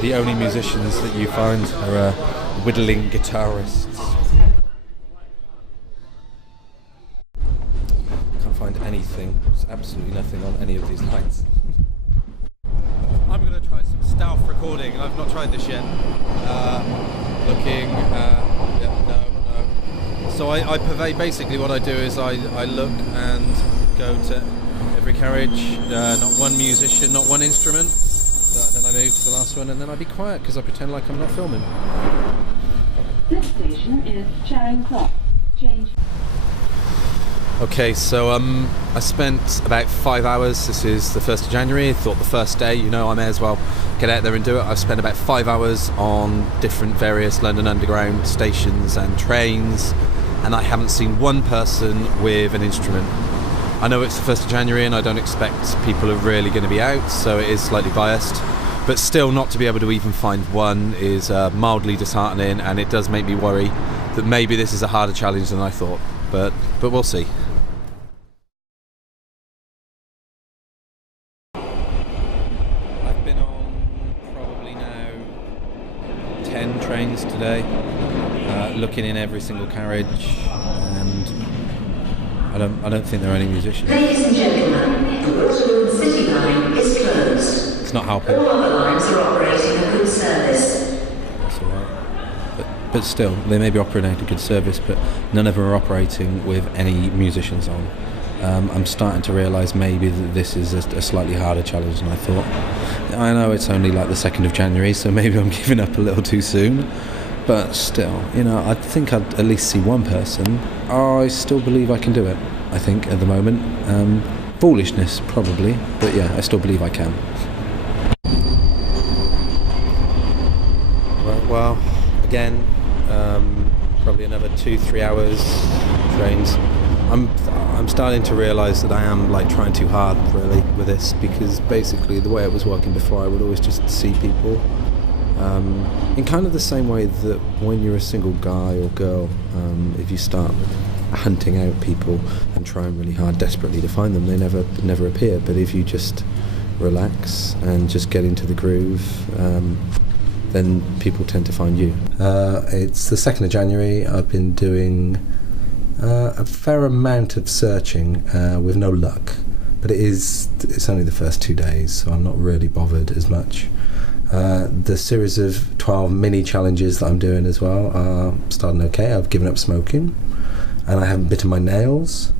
the only musicians that you find are whittling guitarists. Can't find anything. There's absolutely nothing on any of these lights. I'm going to try some stealth recording. I've not tried this yet. Looking. No. So I pervade. Basically, what I do is I look and go to every carriage. Not one musician, not one instrument. Then I move to the last one, and then I be quiet because I pretend like I'm not filming. This station is Charing Cross. Change. Okay, so I spent about 5 hours. This is the 1st of January. I thought the first day, I may as well get out there and do it. I've spent about 5 hours on different various London Underground stations and trains, and I haven't seen one person with an instrument. I know it's the 1st of January and I don't expect people are really going to be out, so it is slightly biased. But still, not to be able to even find one is mildly disheartening, and it does make me worry that maybe this is a harder challenge than I thought. But we'll see. I've been on probably now 10 trains today, looking in every single carriage, and I don't think there are any musicians. Ladies and gentlemen, the Waterloo City line is closed. It's not helping. All other lines are operating a good service. That's all right. But still, they may be operating a good service, but none of them are operating with any musicians on. I'm starting to realise maybe that this is a slightly harder challenge than I thought. I know it's only like the 2nd of January, so maybe I'm giving up a little too soon. But still, I think I'd at least see one person. I still believe I can do it, I think, at the moment. Foolishness, probably, but yeah, I still believe I can. Well, again, probably another 2-3 hours trains. I'm starting to realise that I am trying too hard really with this, because basically the way it was working before, I would always just see people. In kind of the same way that when you're a single guy or girl, if you start hunting out people and trying really hard desperately to find them, they never appear. But if you just relax and just get into the groove, then people tend to find you. It's the 2nd of January. I've been doing a fair amount of searching with no luck, but it's only the first 2 days, so I'm not really bothered as much. The series of 12 mini challenges that I'm doing as well are starting okay. I've given up smoking, and I haven't bitten my nails.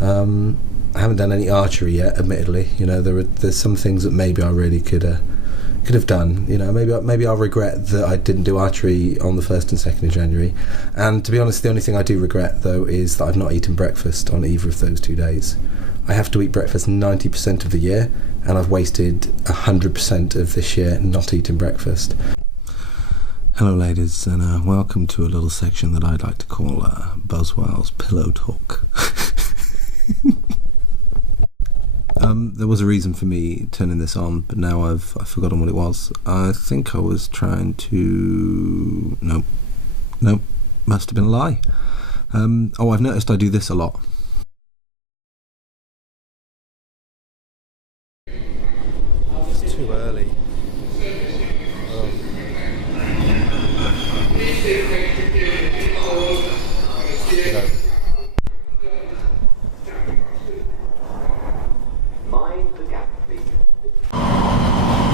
I haven't done any archery yet, admittedly. There's some things that maybe I really could have done. Maybe I'll regret that I didn't do archery on the 1st and 2nd of January. And to be honest, the only thing I do regret, though, is that I've not eaten breakfast on either of those 2 days. I have to eat breakfast 90% of the year, and I've wasted 100% of this year not eating breakfast. Hello ladies, and welcome to a little section that I'd like to call Buzzwell's Pillow Talk. There was a reason for me turning this on, but now I've forgotten what it was. I think I was trying to... Nope, must have been a lie. I've noticed I do this a lot. Too early.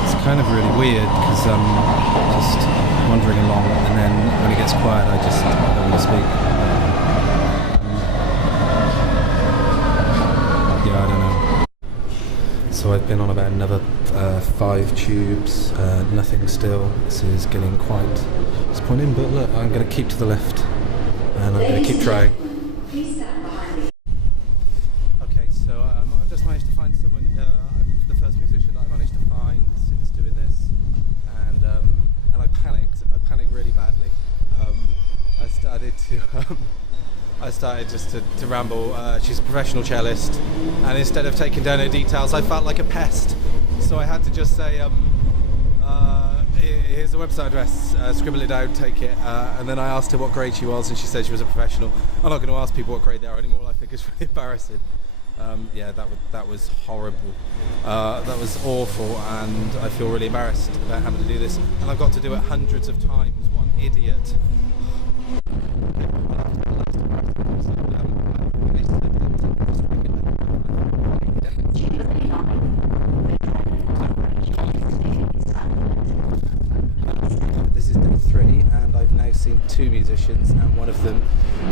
It's kind of really weird because I'm just wandering along, and then when it gets quiet I don't want to speak. I don't know. So I've been on about another 5 tubes, nothing still. This is getting quite disappointing, but look, I'm going to keep to the left, and I'm going to keep trying. Okay, so I've just managed to find someone, the first musician that I managed to find since doing this, and I panicked really badly. I started just to ramble. She's a professional cellist, and instead of taking down her details, I felt like a pest. So I had to just say, here's the website address, scribble it down, take it. And then I asked her what grade she was, and she said she was a professional. I'm not going to ask people what grade they are anymore. I think it's really embarrassing. Yeah, that was horrible. That was awful, and I feel really embarrassed about having to do this. And I've got to do it hundreds of times. What an idiot! This is day 3, and I've now seen 2 musicians, and one of them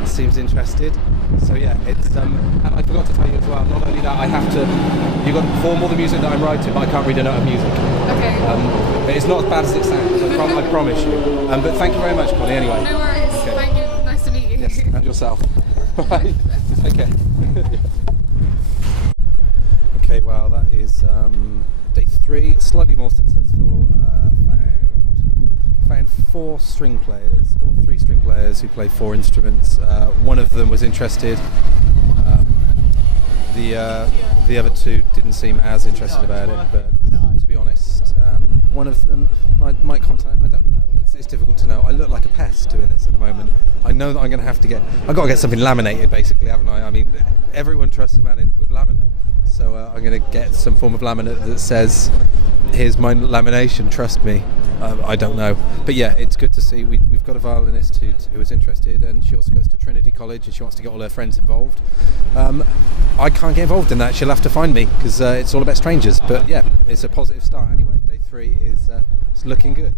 seems interested. So yeah, it's and I forgot to tell you as well. Not only that, you've got to perform all the music that I'm writing, but I can't read a note of music. Okay. But it's not as bad as it sounds. I promise you. But thank you very much, Connie. Anyway. No worries. Okay. Thank you. Nice to meet you. Yes, and yourself. Right. Okay. Okay. Well, that is day 3. Slightly more successful. Found 4 string players, or 3 string players who play 4 instruments. One of them was interested. The other 2 didn't seem as interested about it, but to be honest, one of them might contact. I don't know. It's difficult to know. I look like a pest doing this at the moment. I know that I'm going to have to I've got to get something laminated, basically, haven't I? I mean, everyone trusts a man with laminate, so I'm going to get some form of laminate that says, "Here's my lamination. Trust me." I don't know, but yeah, it's good to see. We've got a violinist who is interested, and she also goes to Trinity College, and she wants to get all her friends involved. I can't get involved in that. She'll have to find me, because it's all about strangers. But yeah, it's a positive start anyway. Day 3 is it's looking good.